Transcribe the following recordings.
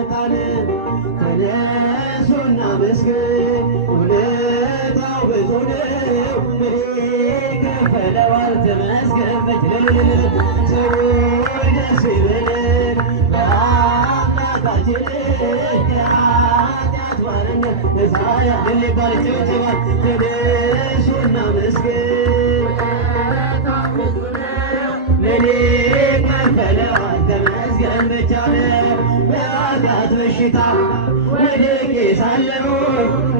ያወጣን ተነሱና መስገን ውለታው ብዙ ነው ከፈለዋል ተመስገን በትልልል ሰዎች ደስ ይበለን በአምላካችን ከኃጢአት ባርነት ነፃ ያድንባል ጭብጭባል ተነሱና መስገን ለኔ ከፈለዋል ተመስገን ብቻ ነው በኃጢአት በሽታ ወድቄ ሳለሁ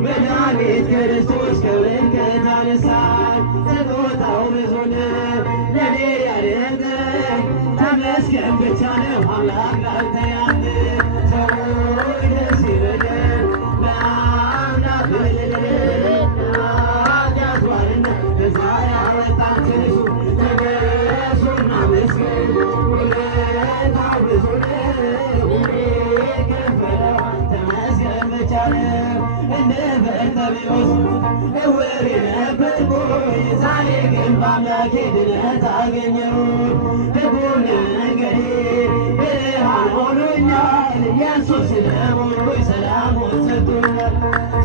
መድኃኒት ክርስቶስ ከውድቀት አነሳኝ ስጦታው ብዙ ነው ለኔ ያደረገኝ ተመስገን ብቻ ነው አምላክ ላንተ ያለ ሰዎች ደስ ይበለን ለአምላክ ኃጢአት ባርነት ነፃ ያወጣን ትንሱ ተነሱና መስገን ውለታው ብዙ ነው ከፈለዋል ተመስገን ብቻ ነው እንደ በርጤሜዎስ ዕውር ነበርኩኝ ዛሬ ግን በአምላኬ ድነት አገኘሁ ሕጉም መንገዴ ብርሃን ሆኖኛል ኢየሱስ ስለሆንኩኝ ሰላሙን ሰጥቶኛል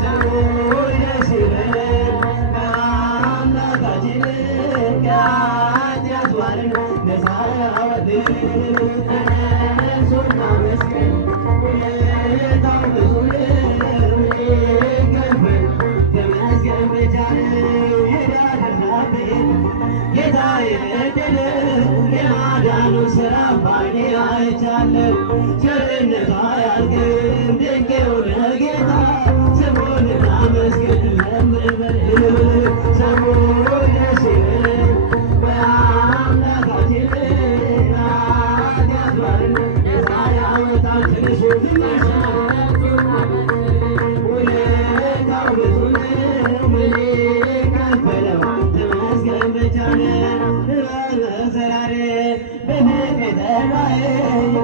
ሰዎች ደስ ይበለን በአምላካችን ከኃጢአት ባርነት ነፃ ያወጣን ተነሱና መስገን ውለታው ብዙ ነው ተመስገን ብቻ ነው የዳንናብኝ ጌታ የበደለ የማዳኑ ሥራ ባይኔ አይቻለሁ ቸርነቱ አያልቅም ድንቅ የሆነ ጌታ ስሙን እናመስግን ለምንበል ሰዎች ደስ ይበለን በአምላካችን ከኃጢአት ባርነት ነፃ ያወጣን ትንሹ ውለታው ብዙ ነው ምን ከፈለዋል ተመስገን ብቻ ነው በመዘራሬ በፍቅር ጠባዬ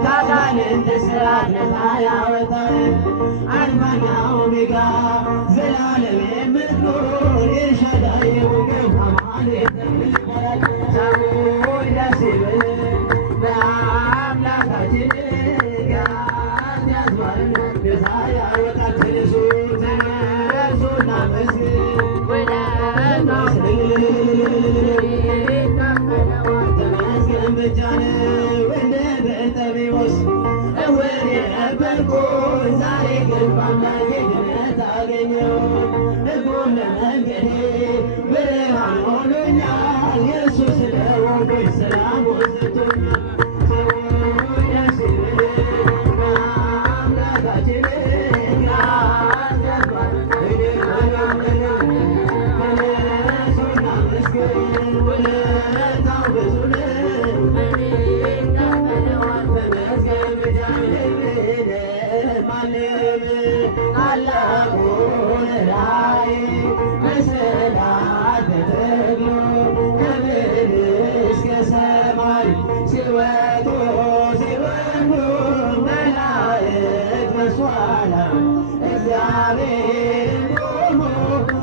ከአጋንንት እስራት ነፃ ያወጣን አልፋና ኦሜጋ ዘላለም የምትኖር ኤልሻዳይ የሆንክ አማኑኤል ይባላል ሰዎች ደስ ይበለን በአምላካችን ከኃጢአት ባርነት ነፃ ያወጣን ተነሱና መስገን ተመስገን ብቻ ነው እንደ በርጤሜዎስ ዕውር ነበርኩኝ ዛሬ ግን በአምላኬ ድነት አገኘሁ ሕጉም ለመንገዴ ብርሃን ሆኖኛል ኢየሱስ ስለሆንኩኝ ሰላሙን ሰጥቶኛል ሰዎች ደስ ይበለን በአምላካችን ከኃጢአት ባርነት ተነሱና መስገን ውለታው ብዙ ነው ተመስገን ብቻ ማንም ታላቁን ራእይ በሰላት ተተክሎ ከምድር እስከ ሰማይ ሲወጡ ሲወርዱ መላእክት በእርሱ ላይ እግዚአብሔርን ቆሞ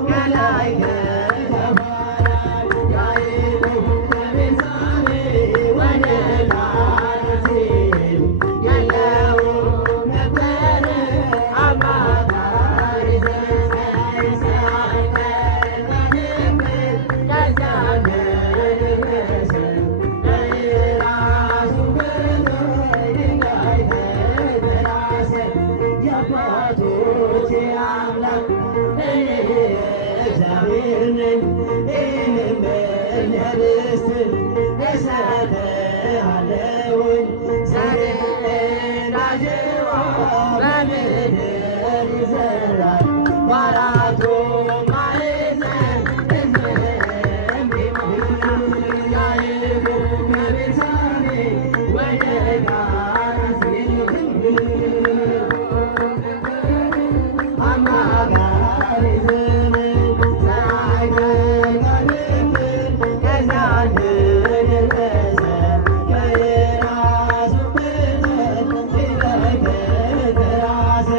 ከላይ ከተባራይ ያዕቆብ ከቤርሳቤህ ወደ ዳርሲም የለውም ነበር አማካሪ ዘጠኝ ሰዓት ከድንግል ከዚያ ደረሰ ለራሱ ገዞ ድንጋይ ተበላሸ የአባቶቼ አምላክ እኔ እግዚአብሔር ነኝ ይህንም ርስት እሰጥሃለሁኝ ዘርህን አሸዋ በምድር ይዘራል በአራቱ ማዕዘን ሕዝብህም ቢሞላ ያዕቆብ ከቤርሳቤህ ወደ ዳርሲም አማካሪ ዘመን ሳይቀር ከድንግል ከዚያ እንደደረሰ ከራሱ ቅጠል ሲበቅል ራስ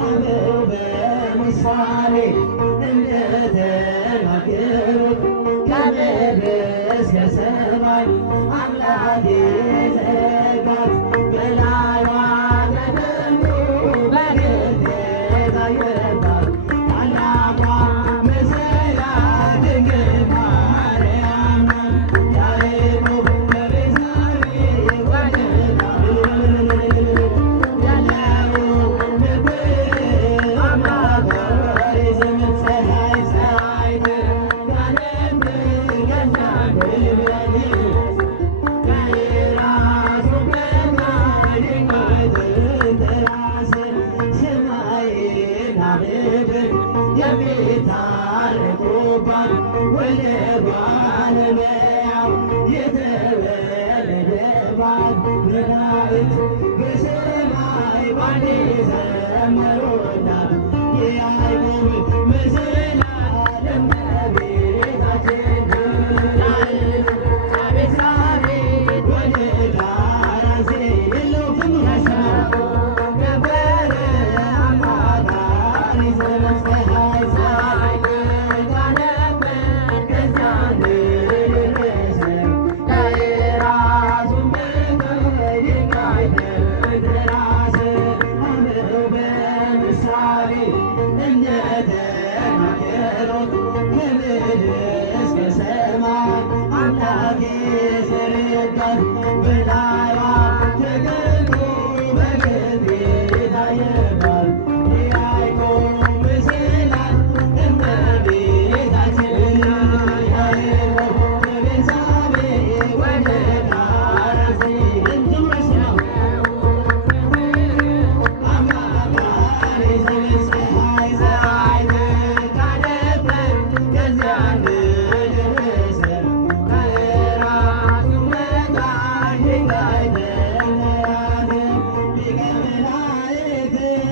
አበው በምሳሌ ዘመሩላት የያዕቆብ መሰላል እመቤታችን